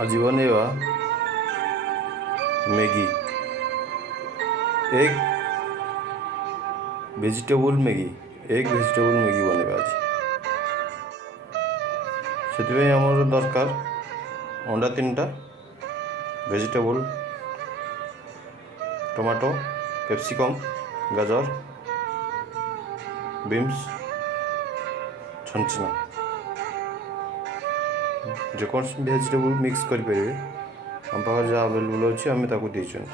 आज बनेगा मैगी। एक वेजिटेबल मैगी बनेगा आज। से आमर दरकार अंडा 3टा, वेजिटेबल टमाटो, कैप्सिकम, गाजर, बीन्स, छंचना जेको वेजिटेबल मिक्स करें आम पाखे जहाँ अवेलेबल अच्छे आम दीचुँ।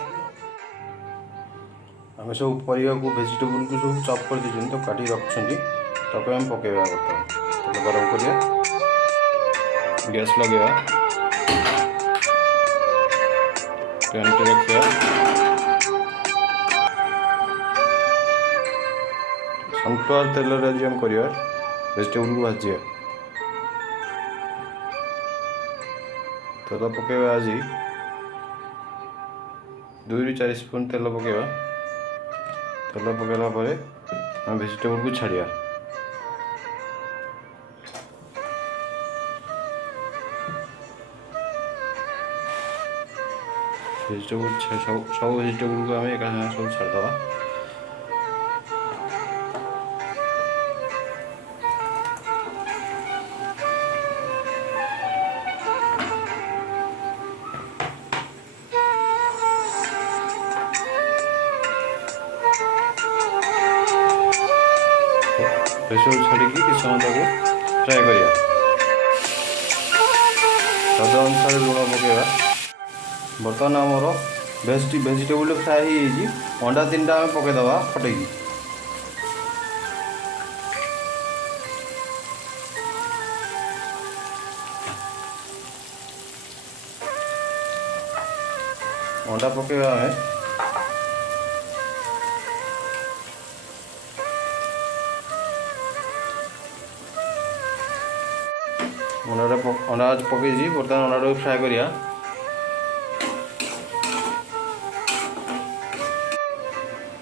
आम सब परिवा को वेजिटेबल को सब चॉप कर दीजिए तो काटी रखते आम पकेगा बर्तमान तेल गरम करिया, गैस लगेगा, पैन टे रखिया, सनफ्लावर तेल आज आम करिया वेजिटेबल को भाजिया। तेल पकेगा आज 2 ରୁ 4 स्पून तेल पकेगा। तेल पकेला आम वेजिटेबल को छाड़िया। वेजिटेबल सब वेजिटेबल को आम एक सब छाड़दे। सब छाड़ी कि समय फ्राए करिया। स्वाद अनुसार लुण पकेगा। बर्तमान आमर वेजिटेबल फ्राए हो अंडा 3टा आम पकईदे फटेगी। अंडा पकेगा आम अंडा आज पकई बर्तमान अंडा फ्राए करिया।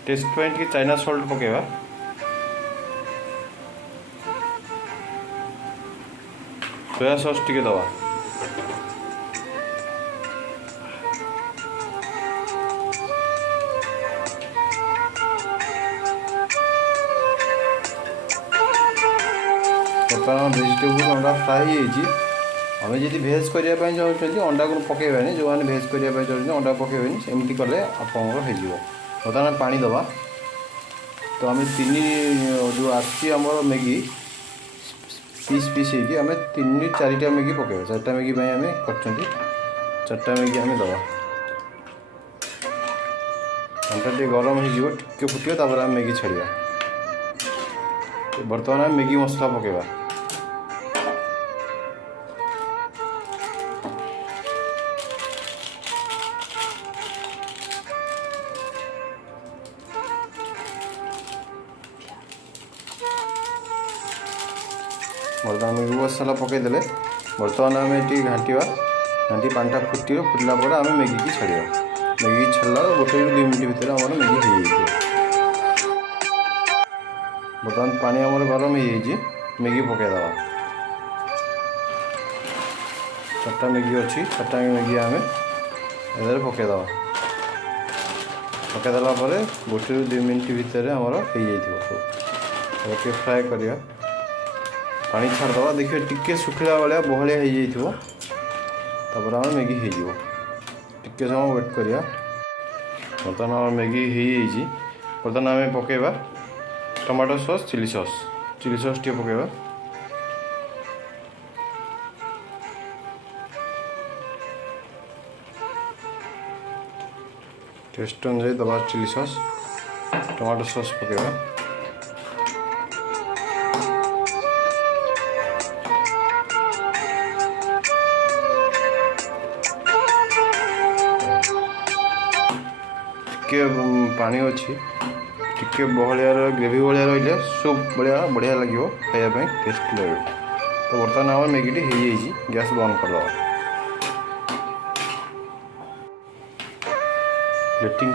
टेस्ट पॉइंट की चाइना सॉल्ट पकेगा। सोया सॉस टिके दवा। बर्तमान वेजिटेबल अंडा फ्राए आम जी भेज करने चाहते अंडा को पकेबानी, जो मैंने भेज करने चाहते अंडा पकेबानी एमती कले आप बर्तमान पानी दवा। तो आम 3 जो आम मैगी पीस होगी आम 3 ରୁ 4टा मैगी पकेबा। 4टा मैगी आम कर 4टा मैगी आम दवा। अंडा टे गरम हो टे फुटियो आम मैगी छाड़िया। बर्तमान आम मैगी मसला पकेबा। बर्तमान मैगी मसला पकईदे। बर्तमान आम ये घाटा घाटी पानीटा फुटला आम मैगी की छाड़िया। मैगी छाड़ा 1 ରୁ 2 मिनट भितर आम मैगी हो। बर्तमान पानी आम गरम हो मैगी पकईदे। 4टा मैगी अच्छी 4टा मैगी आम ए पकईदे। पकईदेला 1 ରୁ 2 मिनट भितर आमर हो फ्राए करिया। पानी छाड़दे देखिए टिके सुखला भाया बहलिया होपर आम मैगी हो टिके समय वेट करिया। बर्तमान आम मैगी हो बर्तमान आम पकेबा टमाटो सॉस, चिली सॉस टे पकेबा। टेस्ट अनुसार दबा चिली सॉस, टमाटो सॉस पकेबा। पानी अच्छी टिके बहलिया ग्रेवी भाया रही सूप बढ़िया लगे खायापी टेस्ट लगे। तो बर्तमान आम मैगी हो गैस बंद करदे। प्लेटिंग